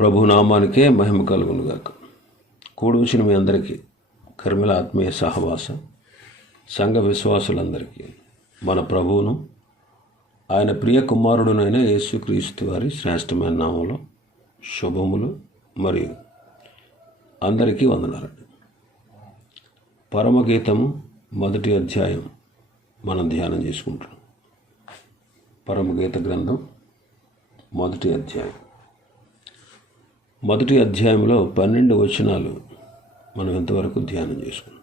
ప్రభు నామానికే మహిమ కలుగునుగాక. కూడి వచ్చిన మీ అందరికీ కర్మిల ఆత్మీయ సహవాసం సంఘ విశ్వాసులందరికీ మన ప్రభువును ఆయన ప్రియ కుమారుడునైన యేసుక్రీస్తు వారి శ్రేష్టమైన నామంలో శుభములు మరియు అందరికీ వందనాలండి. పరమగీతము మొదటి అధ్యాయం మనం ధ్యానం చేసుకుంటాం పరమగీత గ్రంథం మొదటి అధ్యాయం. మొదటి అధ్యాయంలో పన్నెండు వచనాలు మనం ఇంతవరకు ధ్యానం చేసుకున్నాం.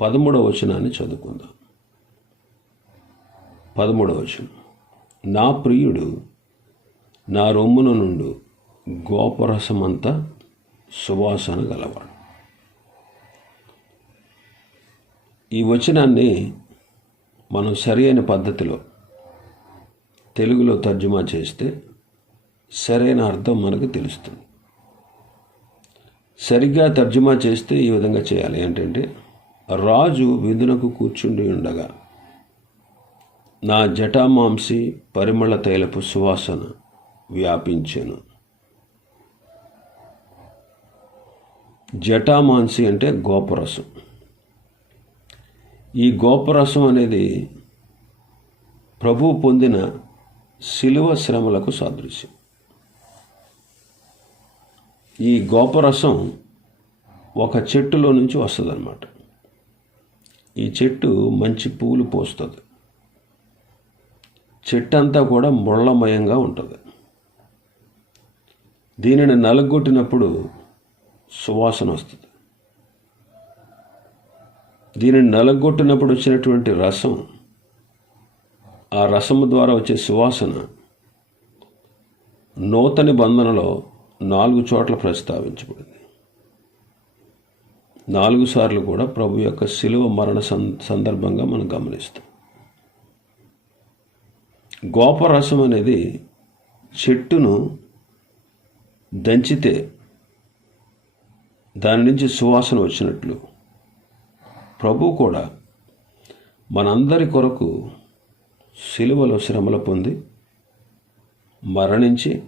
పదమూడవ వచనాన్ని చదువుకుందాం. పదమూడవ వచనం. నా ప్రియుడు నా రొమ్మున నుండు గోపరసమంతా సువాసన గలవాడు. ఈ వచనాన్ని మనం సరి అయిన పద్ధతిలో తెలుగులో తర్జుమా చేస్తే సరైన అర్థం మనకు తెలుస్తుంది. సరిగ్గా తర్జుమా చేస్తే ఈ విధంగా చేయాలి. ఏంటంటే రాజు విందునకు కూర్చుండి ఉండగా నా జటామాంసి పరిమళ తైలపు సువాసన వ్యాపించెను. జటామాంసి అంటే గోపరసం. ఈ గోపరసం అనేది ప్రభు పొందిన శిలువ శ్రమలకు సాదృశ్యం. ఈ గోపరసం ఒక చెట్టులో నుంచి వస్తుందన్నమాట. ఈ చెట్టు మంచి పూలు పోస్తుంది. చెట్టు అంతా కూడా ముళ్ళమయంగా ఉంటుంది. దీనిని నలగొట్టినప్పుడు సువాసన వస్తుంది. దీనిని నలగొట్టినప్పుడు వచ్చినటువంటి రసం ఆ రసము ద్వారా వచ్చే సువాసన నూతన బంధనలో నాలుగు చోట్ల ప్రస్తావించబడింది. నాలుగు సార్లు కూడా ప్రభు యొక్క శిలువ మరణ సందర్భంగా మనం గమనిస్తాం. గోపరసం అనేది చెట్టును దంచితే దాని నుంచి సువాసన వచ్చినట్లు ప్రభు కూడా మనందరి కొరకు శిలువలో శ్రమలు పొంది మరణించి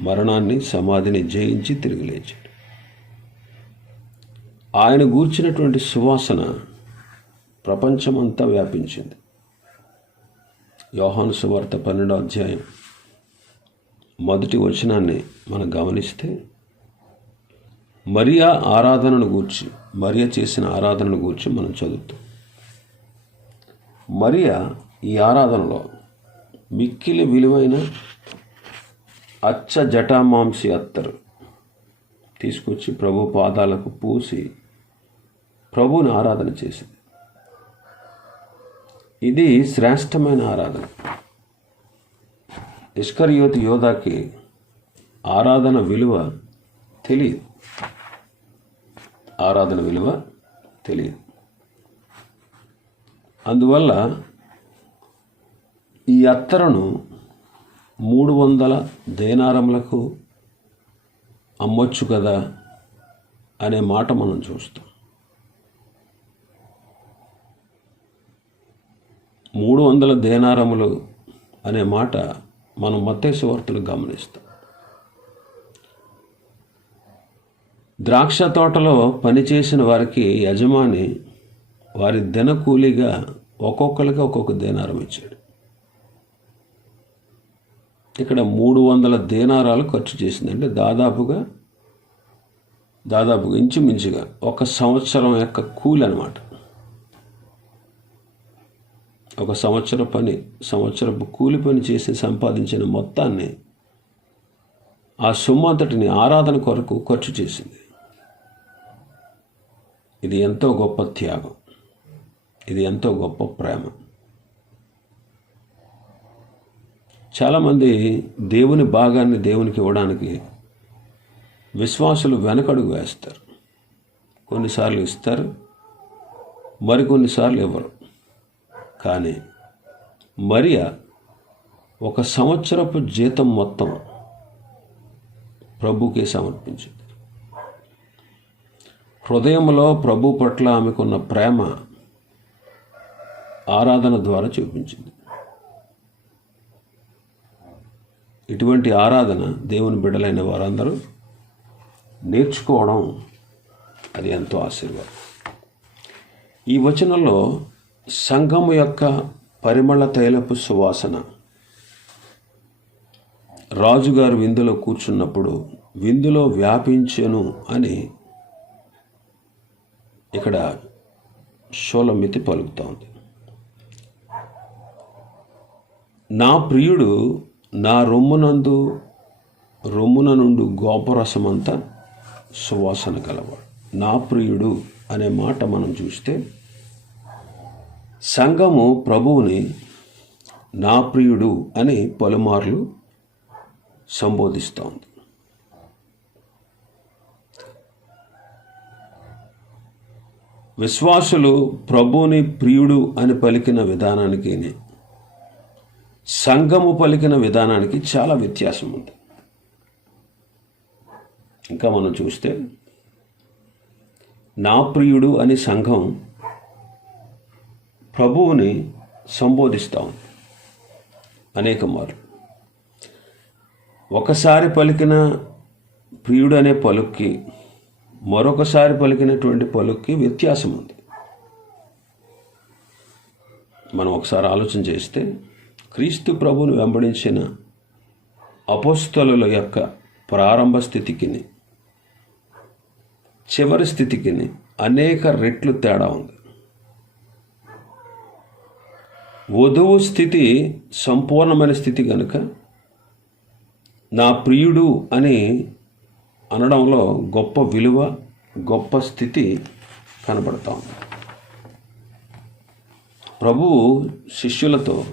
మరణాన్ని సమాధిని జయించి తిరిగి లేచాడు. ఆయన గూర్చినటువంటి సువాసన ప్రపంచమంతా వ్యాపించింది. యోహాను సువార్త పన్నెండో అధ్యాయం మొదటి వచనాన్ని మనం గమనిస్తే మరియా ఆరాధనను గూర్చి మరియా చేసిన ఆరాధనను గూర్చి మనం చదువుతాం. మరియా ఈ ఆరాధనలో మిక్కిలి విలువైన అచ్చ జటామాంసి అత్తరు. తీసుకొచ్చి ప్రభు పాదాలకు పూసి ప్రభుని ఆరాధన చేసింది. ఇది శ్రేష్టమైన ఆరాధన. ఇష్కర్యోతి యోధాకి ఆరాధన విలువ తెలియదు. ఆరాధన విలువ తెలియదు. అందువల్ల ఈ అత్తరును మూడు వందల దేనారములకు అమ్మొచ్చు కదా అనే మాట మనం చూస్తాం. మూడు వందల దేనారములు అనే మాట మనం మత్తేసు వార్తలు గమనిస్తాం. ద్రాక్ష తోటలో పనిచేసిన వారికి యజమాని వారి దినకూలిగా ఒక్కొక్కరికి ఒక్కొక్క దేనారం ఇచ్చాడు. ఇక్కడ మూడు వందల దేనారాలు ఖర్చు చేసింది అంటే దాదాపుగా దాదాపుగా ఇంచుమించుగా ఒక సంవత్సరం యొక్క కూలి అనమాట ఒక సంవత్సర పని సంవత్సరపు కూలి పని చేసి సంపాదించిన మొత్తాన్ని ఆ సొమ్ము అంతటిని ఆరాధన కొరకు ఖర్చు చేసింది. ఇది ఎంతో గొప్ప త్యాగం. ఇది ఎంతో గొప్ప ప్రేమ. చాలామంది దేవుని భాగాన్ని దేవునికి ఇవ్వడానికి విశ్వాసులు వెనకడుగు వేస్తారు. కొన్నిసార్లు ఇస్తారు మరికొన్నిసార్లు ఇవ్వరు. కానీ మరియా ఒక సంవత్సరపు జీతం మొత్తం ప్రభుకే సమర్పించింది. హృదయంలో ప్రభు పట్ల ఆమెకున్న ప్రేమ ఆరాధన ద్వారా చూపించింది. ఇటువంటి ఆరాధన దేవుని బిడ్డలైన వారందరూ నేర్చుకోవడం అది ఎంతో ఆశీర్వాదం. ఈ వచనంలో సంఘము యొక్క పరిమళ తైలపు సువాసన. రాజుగారు విందులో కూర్చున్నప్పుడు విందులో వ్యాపించెను అని ఇక్కడ షోలమితి పలుకుతోంది నా ప్రియుడు నా రొమ్మునందు రొమ్మున నుండి గోపరసమంతా సువాసన కలవాడు నా ప్రియుడు అనే మాట మనం చూస్తే సంఘము ప్రభువుని నా ప్రియుడు అని పలుమార్లు సంబోధిస్తోంది. విశ్వాసులు ప్రభుని ప్రియుడు అని పలికిన విధానానికి సంఘము పలికిన విధానానికి చాలా వ్యత్యాసం ఉంది. ఇంకా మనం చూస్తే నా ప్రియుడు అని సంఘం ప్రభువుని సంబోధిస్తాం అనేక మార్లు. ఒకసారి పలికిన ప్రియుడు అనే పలుక్కి మరొకసారి పలికినటువంటి పలుక్కి వ్యత్యాసం ఉంది. మనం ఒకసారి ఆలోచన చేస్తే క్రీస్తు ప్రభువును వెంబడించిన అపోస్తలుల యొక్క ప్రారంభ స్థితికి చివరి స్థితికి అనేక రెట్లు తేడా ఉంది. వధువు స్థితి సంపూర్ణమైన స్థితి కనుక నా ప్రియుడు అని అనడంలో గొప్ప విలువ గొప్ప స్థితి కనబడతా ఉంది. ప్రభువు శిష్యులతో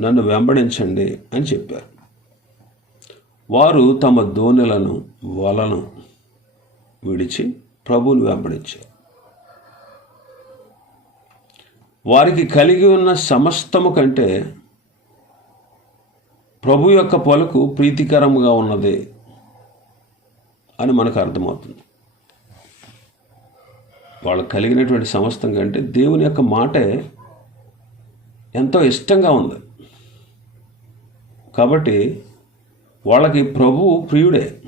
నన్ను వెంబడించండి అని చెప్పారు. వారు తమ దోణెలను వలను విడిచి ప్రభువుని వెంబడించారు. వారికి కలిగి ఉన్న సమస్తము కంటే ప్రభు యొక్క పలుకు ప్రీతికరంగా ఉన్నది అని మనకు అర్థమవుతుంది. వాళ్ళకు కలిగినటువంటి సమస్తం కంటే దేవుని యొక్క మాటే ఎంతో ఇష్టంగా ఉంది. కాబట్టి వాళ్ళకి ప్రభువు ప్రియుడే.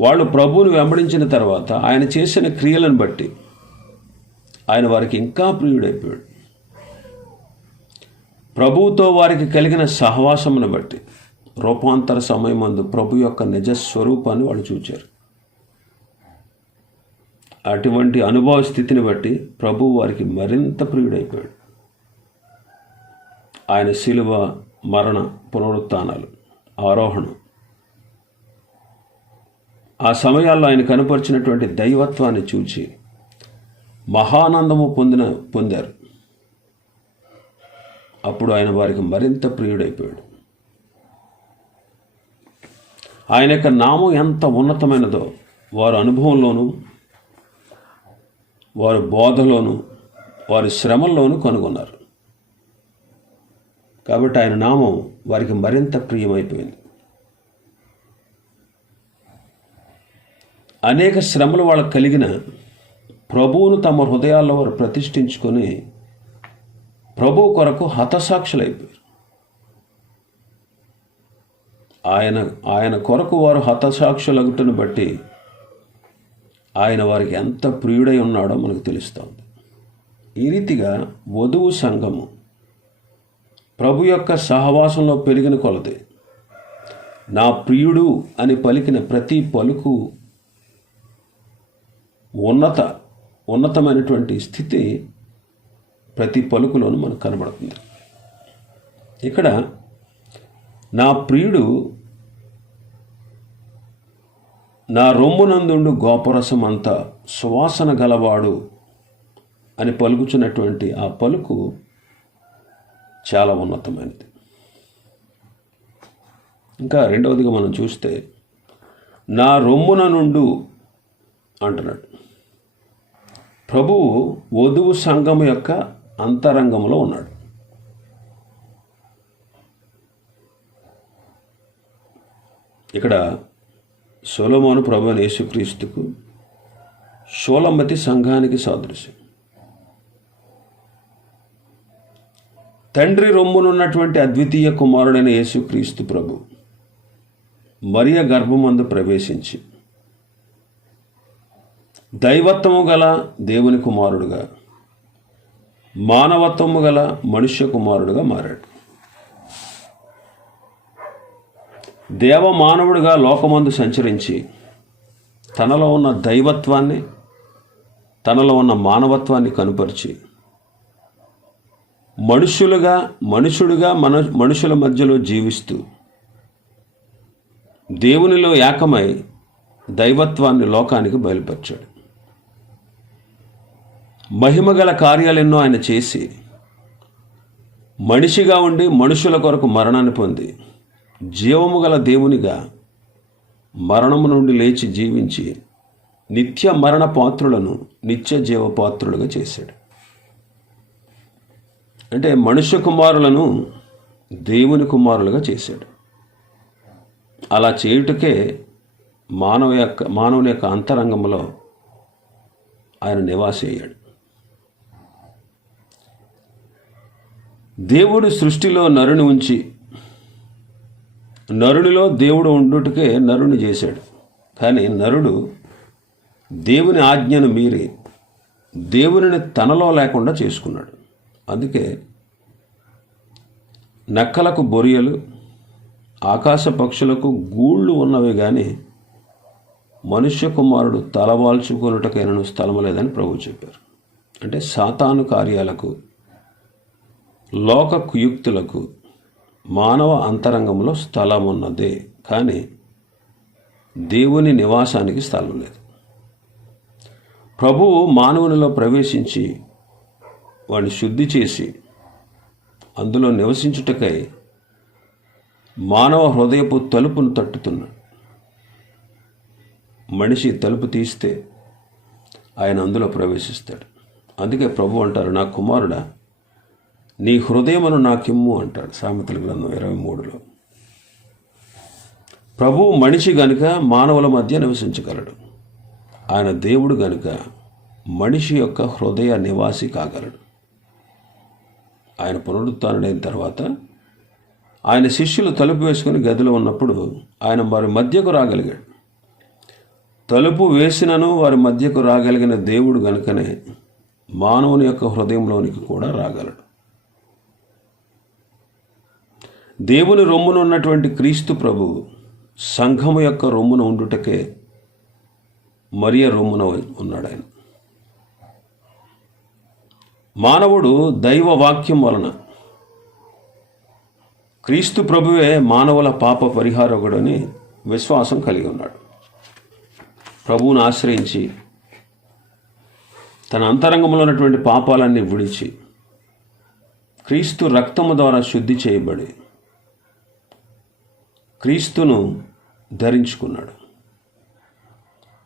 వాళ్ళు ప్రభువుని వెంబడించిన తర్వాత ఆయన చేసిన క్రియలను బట్టి ఆయన వారికి ఇంకా ప్రియుడైపోయాడు. ప్రభువుతో వారికి కలిగిన సహవాసమును బట్టి రూపాంతర సమయమందు ప్రభు యొక్క నిజ స్వరూపాన్ని వాళ్ళు చూచారు. అటువంటి అనుభవ స్థితిని బట్టి ప్రభు వారికి మరింత ప్రియుడైపోయాడు. ఆయన శిలువ మరణ పునరుత్నాలు ఆరోహణం. ఆ సమయాల్లో ఆయన కనపరిచినటువంటి దైవత్వాన్ని చూచి మహానందము పొందిన పొందారు. అప్పుడు ఆయన వారికి మరింత ప్రియుడైపోయాడు. ఆయన యొక్క నామం ఎంత ఉన్నతమైనదో వారు అనుభవంలోనూ వారి బోధలోను వారి శ్రమల్లోనూ కనుగొన్నారు. కాబట్టి ఆయన నామం వారికి మరింత ప్రియమైపోయింది. అనేక శ్రమలు వాళ్ళకు కలిగిన ప్రభువును తమ హృదయాల్లో వారు ప్రతిష్ఠించుకొని ప్రభు కొరకు హతసాక్షులైపోయారు. ఆయన ఆయన కొరకు వారు హతసాక్షులగుటను బట్టి ఆయన వారికి ఎంత ప్రియుడై ఉన్నాడో మనకు తెలుస్తుంది. ఈ రీతిగా వధువు సంఘము ప్రభు యొక్క సహవాసంలో పెరిగిన కొలది. నా ప్రియుడు అని పలికిన ప్రతి పలుకు ఉన్నత ఉన్నతమైనటువంటి స్థితి ప్రతి పలుకులోనూ మనకు కనబడుతుంది. ఇక్కడ నా ప్రియుడు నా రొమ్మునందుండు గోపరసం అంతా సువాసన గలవాడు అని పలుకుచున్నటువంటి ఆ పలుకు చాలా ఉన్నతమైనది. ఇంకా రెండవదిగా మనం చూస్తే నా రొమ్మున నుండు అంటున్నాడు. ప్రభువు వధువు సంఘం యొక్క అంతరంగంలో ఉన్నాడు. ఇక్కడ సోలమోను ప్రభు యేసుక్రీస్తుకు షోలమతి సంఘానికి సాదృశ్యం. తండ్రి రొమ్మునున్నటువంటి అద్వితీయ కుమారుడైన యేసుక్రీస్తు ప్రభు మరియ గర్భమందు ప్రవేశించి దైవత్వము గల దేవుని కుమారుడుగా మానవత్వము గల మనుష్య కుమారుడుగా మారాడు. దేవ మానవుడిగా లోకమందు సంచరించి తనలో ఉన్న దైవత్వాన్ని తనలో ఉన్న మానవత్వాన్ని కనుపరిచి మనుషులుగా మనుషుడుగా మన మనుషుల మధ్యలో జీవిస్తూ దేవునిలో ఏకమై దైవత్వాన్ని లోకానికి బయలుపరిచాడు. మహిమగల కార్యాలెన్నో ఆయన చేసి మనిషిగా ఉండి మనుషుల కొరకు మరణాన్ని పొంది జీవము గల దేవునిగా మరణము నుండి లేచి జీవించి నిత్య మరణ పాత్రులను నిత్య జీవ పాత్రులుగా చేశాడు. అంటే మనుష్య కుమారులను దేవుని కుమారులుగా చేశాడు. అలా చేయుటకే మానవ యొక్క మానవుని యొక్క అంతరంగంలో ఆయన నివాసి అయ్యాడు. దేవుడు సృష్టిలో నరుని ఉంచి నరునిలో దేవుడు ఉండుటకే నరుని చేశాడు. కానీ నరుడు దేవుని ఆజ్ఞను మీరి దేవునిని తనలో లేకుండా చేసుకున్నాడు. అందుకే నక్కలకు బొరియలు ఆకాశ పక్షులకు గూళ్ళు ఉన్నవి కానీ మనుష్య కుమారుడు తలవాల్చుకొనుటకైనను స్థలము లేదని ప్రభు చెప్పారు. అంటే సాతాను కార్యాలకు లోక కుయుక్తులకు మానవ అంతరంగంలో స్థలం ఉన్నదే కానీ దేవుని నివాసానికి స్థలం లేదు. ప్రభువు మానవునిలో ప్రవేశించి వాడిని శుద్ధి చేసి అందులో నివసించుటకై మానవ హృదయపు తలుపును తట్టుతున్నాడు మనిషి తలుపు తీస్తే ఆయన అందులో ప్రవేశిస్తాడు. అందుకే ప్రభు అంటారు నా కుమారుడా నీ హృదయమును నాకిమ్ము అంటాడు సామెతల గ్రంథం ఇరవై మూడులో. ప్రభువు మనిషి గనుక మానవుల మధ్య నివసించగలడు. ఆయన దేవుడు గనుక మనిషి యొక్క హృదయ నివాసి కాగలడు. ఆయన పునరుత్డైన తర్వాత ఆయన శిష్యులు తలుపు వేసుకుని గదిలో ఉన్నప్పుడు ఆయన వారి మధ్యకు రాగలిగాడు. తలుపు వేసినను వారి మధ్యకు రాగలిగిన దేవుడు గనుకనే మానవుని యొక్క హృదయంలోనికి కూడా రాగలడు. దేవుని రొమ్మున ఉన్నటువంటి క్రీస్తు ప్రభు సంఘము యొక్క రొమ్మున ఉండుటకే మరియ రొమ్మున ఉన్నాడు ఆయన. మానవుడు దైవ వాక్యం వలన. క్రీస్తు ప్రభువే మానవుల పాప పరిహారకుడని విశ్వాసం కలిగి ఉన్నాడు. ప్రభువును ఆశ్రయించి తన అంతరంగంలో ఉన్నటువంటి పాపాలన్నీ విడిచి క్రీస్తు రక్తము ద్వారా శుద్ధి చేయబడి క్రీస్తును ధరించుకున్నాడు.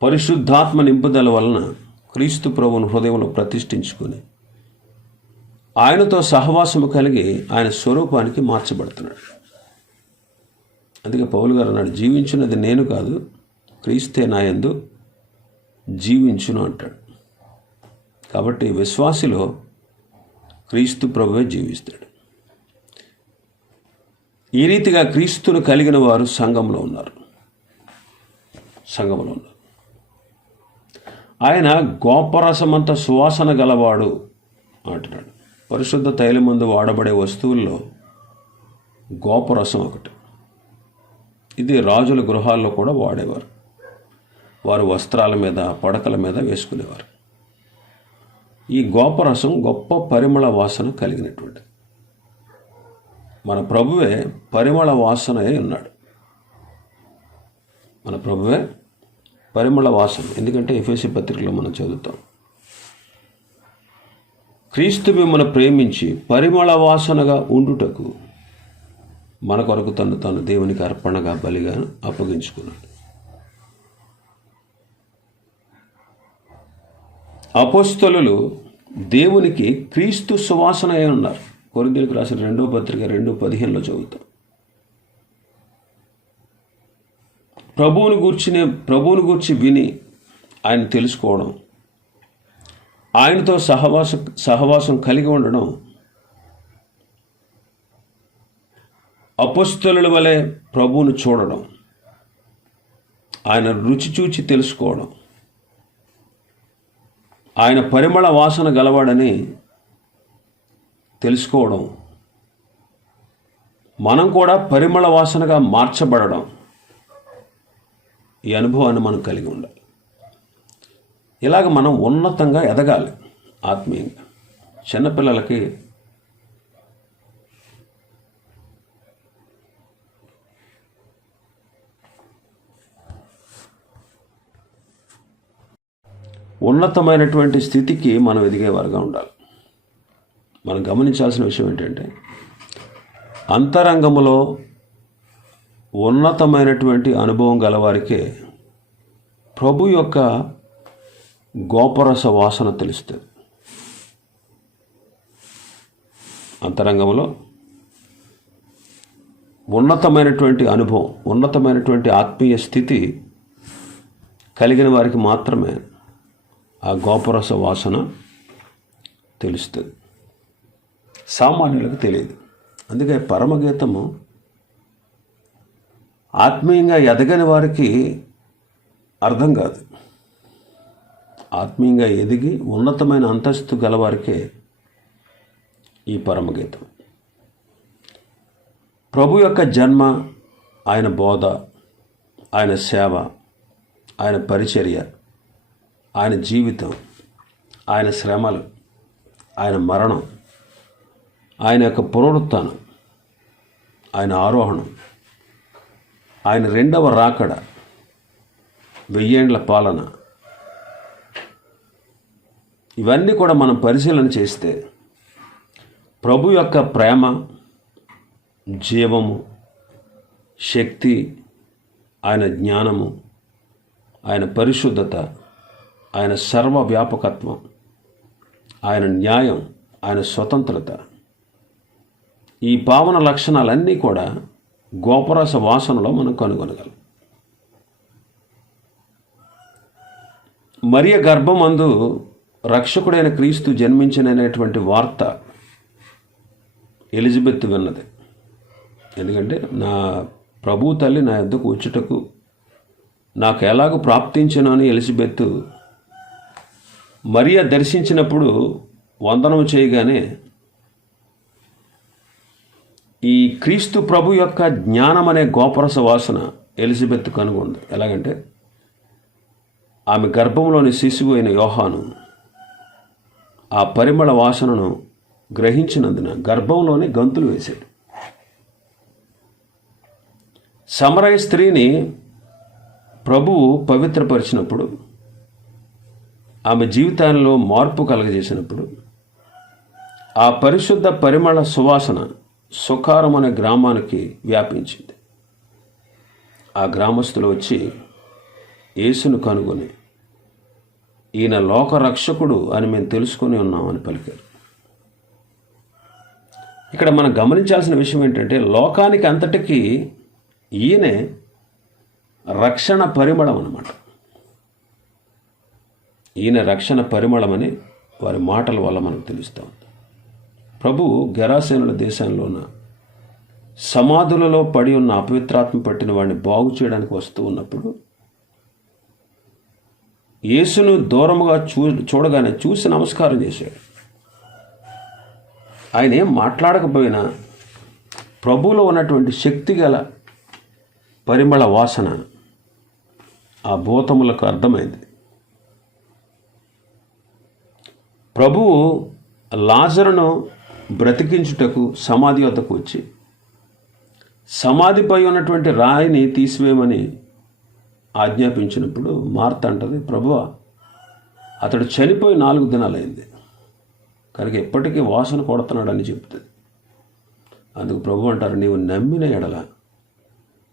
పరిశుద్ధాత్మ నింపుదల వలన క్రీస్తు ప్రభువును హృదయంలో ప్రతిష్ఠించుకుని ఆయనతో సహవాసము కలిగి ఆయన స్వరూపానికి మార్చబడుతున్నాడు. అందుకే పౌలు గారు అన్నాడు జీవించున్నది నేను కాదు క్రీస్తే నాయందు జీవించును అంటాడు. కాబట్టి విశ్వాసిలో క్రీస్తు ప్రభువే జీవిస్తాడు. ఈ రీతిగా క్రీస్తును కలిగిన వారు సంఘంలో ఉన్నారు. సంఘంలో ఉన్నారు. ఆయన గోపరసమంత సువాసన గలవాడు అంటున్నాడు. పరిశుద్ధ తైలమందు వాడబడే వస్తువుల్లో గోపరసం ఒకటి. ఇది రాజుల గృహాల్లో కూడా వాడేవారు. వారు వస్త్రాల మీద పడకల మీద వేసుకునేవారు. ఈ గోపరసం గొప్ప పరిమళ వాసన కలిగినటువంటిది. మన ప్రభువే పరిమళ వాసన అయి ఉన్నాడు. మన ప్రభువే పరిమళ వాసన. ఎందుకంటే ఎఫ్ఎసి పత్రికలో మనం చదువుతాం. క్రీస్తు మిమ్మల్ని ప్రేమించి పరిమళ వాసనగా ఉండుటకు మన కొరకు తను తను దేవునికి అర్పణగా బలిగా అప్పగించుకున్నాడు. అపోస్తలు దేవునికి క్రీస్తు సువాసన అయి ఉన్నారు. కొరిందులకు రాసిన రెండో పత్రిక రెండు పదిహేనులో చదువుతాం. ప్రభువుని గూర్చిన ప్రభువుని గూర్చి విని ఆయన తెలుసుకోవడం ఆయనతో సహవాసం సహవాసం కలిగి ఉండడం అపస్తుల వలె ప్రభువును చూడడం ఆయన రుచి చూచి తెలుసుకోవడం ఆయన పరిమళ వాసన గలవాడని తెలుసుకోవడం మనం కూడా పరిమళ వాసనగా మార్చబడడం ఈ అనుభవాన్ని మనం కలిగి ఉండాలి. ఇలాగ మనం ఉన్నతంగా ఎదగాలి. ఆత్మీయంగా. చిన్నపిల్లలకి ఉన్నతమైనటువంటి స్థితికి మనం ఎదిగేవారుగా ఉండాలి. మనం గమనించాల్సిన విషయం ఏంటంటే అంతరంగములో ఉన్నతమైనటువంటి అనుభవం గలవారికే ప్రభు యొక్క గోపరస వాసన తెలుస్తుంది. అంతరంగంలో ఉన్నతమైనటువంటి అనుభవం ఉన్నతమైనటువంటి ఆత్మీయ స్థితి కలిగిన వారికి మాత్రమే ఆ గోపరస వాసన తెలుస్తుంది. సామాన్యులకు తెలియదు. అందుకే పరమగీతము ఆత్మీయంగా ఎదగని వారికి అర్థం కాదు. ఆత్మీయంగా ఎదిగి ఉన్నతమైన అంతస్తు గలవారికే ఈ పరమగీతం. ప్రభు యొక్క జన్మ ఆయన బోధ ఆయన సేవ ఆయన పరిచర్య ఆయన జీవితం ఆయన శ్రమలు ఆయన మరణం ఆయన యొక్క పునరుత్థానం ఆయన ఆరోహణం ఆయన రెండవ రాకడ వెయ్యేండ్ల పాలన ఇవన్నీ కూడా మనం పరిశీలన చేస్తే ప్రభు యొక్క ప్రేమ జీవము శక్తి ఆయన జ్ఞానము ఆయన పరిశుద్ధత ఆయన సర్వవ్యాపకత్వం ఆయన న్యాయం ఆయన స్వతంత్రత. ఈ పావన లక్షణాలన్నీ కూడా గోపరస వాసనలో మనం కనుగొనగలం. మరియ గర్భమందు రక్షకుడైన క్రీస్తు జన్మించననేటువంటి వార్త ఎలిజబెత్ విన్నది. ఎందుకంటే నా ప్రభు తల్లి నా యొద్దకు వచ్చుటకు నాకు ఎలాగ ప్రాప్తించినని అని ఎలిజబెత్ మరియా దర్శించినప్పుడు వందనం చేయగానే ఈ క్రీస్తు ప్రభు యొక్క జ్ఞానం అనే గోపరస వాసన ఎలిజబెత్ కనుగొంది. ఎలాగంటే ఆమె గర్భంలోని శిశువు అయిన యోహాను ఆ పరిమళ వాసనను గ్రహించినందున గర్భంలోనే గంతులు వేశాడు. సమరయ స్త్రీని ప్రభువు పవిత్రపరిచినప్పుడు ఆమె జీవితాల్లో మార్పు కలగజేసినప్పుడు ఆ పరిశుద్ధ పరిమళ సువాసన సుఖారం అనే గ్రామానికి వ్యాపించింది. ఆ గ్రామస్తులు వచ్చి యేసును కనుగొని ఈయన లోకరక్షకుడు అని మేము తెలుసుకొని ఉన్నామని పలికారు. ఇక్కడ మనం గమనించాల్సిన విషయం ఏంటంటే లోకానికి అంతటికీ ఈయనే రక్షణ పరిమళం అన్నమాట. ఈయన రక్షణ పరిమళం అని వారి మాటల వల్ల మనకు తెలుస్తూ ఉంది. ప్రభు గెరాసేనుల దేశంలో ఉన్న సమాధులలో పడి ఉన్న అపవిత్రాత్మ పట్టిన వాడిని బాగు చేయడానికి వస్తూ ఉన్నప్పుడు యేసును దూరముగా చూ చూడగానే చూసి నమస్కారం చేశాడు. ఆయన ఏం మాట్లాడకపోయినా ప్రభువులో ఉన్నటువంటి శక్తి గల పరిమళ వాసన ఆ భూతములకు అర్థమైంది. ప్రభువు లాజరును బ్రతికించుటకు సమాధి వద్దకు వచ్చి సమాధిపై ఉన్నటువంటి రాయిని తీసివేయమని ఆజ్ఞాపించినప్పుడు మార్త అంటది ప్రభువ అతడు చనిపోయి నాలుగు దినాలైంది. కనుక ఎప్పటికీ వాసన కొడుతున్నాడని చెప్తుంది. అందుకు ప్రభు అంటారు నీవు నమ్మిన ఎడల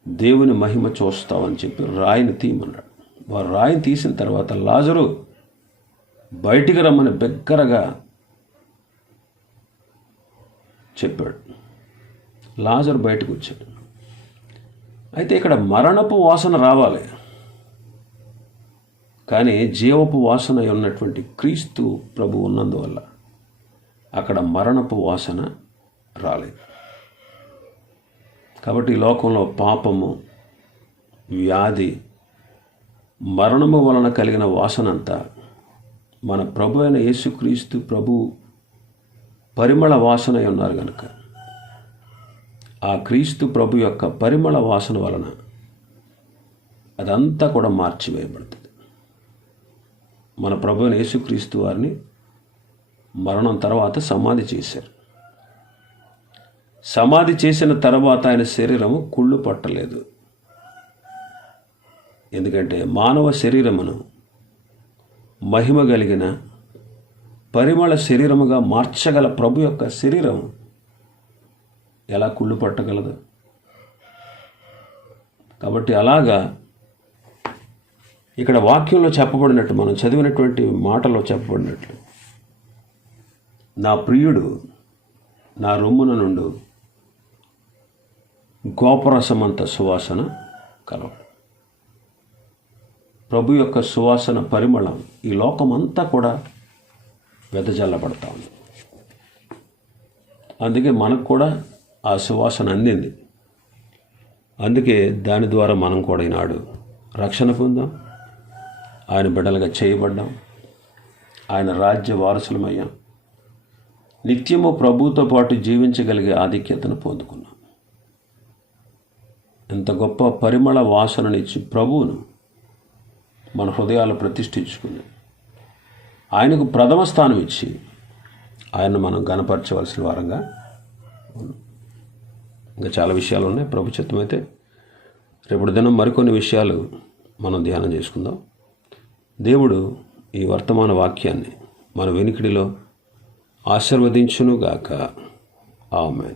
దేవుని మహిమ చూస్తావని చెప్పి రాయిని తీయమన్నాడు. వారు రాయిని తీసిన తర్వాత లాజరు బయటికి రమ్మని బిగ్గరగా చెప్పాడు. లాజరు బయటకు వచ్చాడు. అయితే ఇక్కడ మరణపు వాసన రావాలి. కానీ జీవపు వాసన ఉన్నటువంటి క్రీస్తు ప్రభు ఉన్నందువల్ల అక్కడ మరణపు వాసన రాలేదు. కాబట్టి లోకంలో పాపము వ్యాధి మరణము వలన కలిగిన వాసనంతా మన ప్రభు అయిన యేసుక్రీస్తు ప్రభు పరిమళ వాసన ఉన్నారు కనుక ఆ క్రీస్తు ప్రభు యొక్క పరిమళ వాసన వలన అదంతా కూడా మార్చివేయబడుతుంది. మన ప్రభుని యేసుక్రీస్తు వారిని మరణం తర్వాత సమాధి చేశారు. సమాధి చేసిన తర్వాత ఆయన శరీరము కుళ్ళు పట్టలేదు. ఎందుకంటే మానవ శరీరమును మహిమ కలిగిన పరిమళ శరీరముగా మార్చగల ప్రభు యొక్క శరీరం ఎలా కుళ్ళు పట్టగలదు? కాబట్టి అలాగా ఇక్కడ వాక్యంలో చెప్పబడినట్టు మనం చదివినటువంటి మాటలో చెప్పబడినట్లు. నా ప్రియుడు నా రొమ్మున నుండు గోపరసమంత సువాసన కలవడు ప్రభు యొక్క సువాసన పరిమళం ఈ లోకమంతా కూడా వెదజల్లబడతా ఉంది. అందుకే మనకు కూడా ఆ సువాసన అందింది. అందుకే దాని ద్వారా మనం కూడా ఈనాడు రక్షణ పొందాం. ఆయన బిడ్డలుగా చేయబడ్డాం. ఆయన రాజ్య వారసులమయ్యాం. నిత్యము ప్రభుతో పాటు జీవించగలిగే ఆధిక్యతను పొందుకున్నాం. ఎంత గొప్ప పరిమళ వాసననిచ్చి ప్రభువును మన హృదయాలు ప్రతిష్ఠించుకుని ఆయనకు ప్రథమ స్థానం ఇచ్చి ఆయన్ను మనం గనపరచవలసిన వారంగా ఇంకా చాలా విషయాలు ఉన్నాయి. ప్రభుత్వం అయితే రేపటి దినం మరికొన్ని విషయాలు మనం ధ్యానం చేసుకుందాం. దేవుడు ఈ వర్తమాన వాక్యాన్ని మన వెనుకడిలో ఆశీర్వదించునుగాక. ఆమెన్.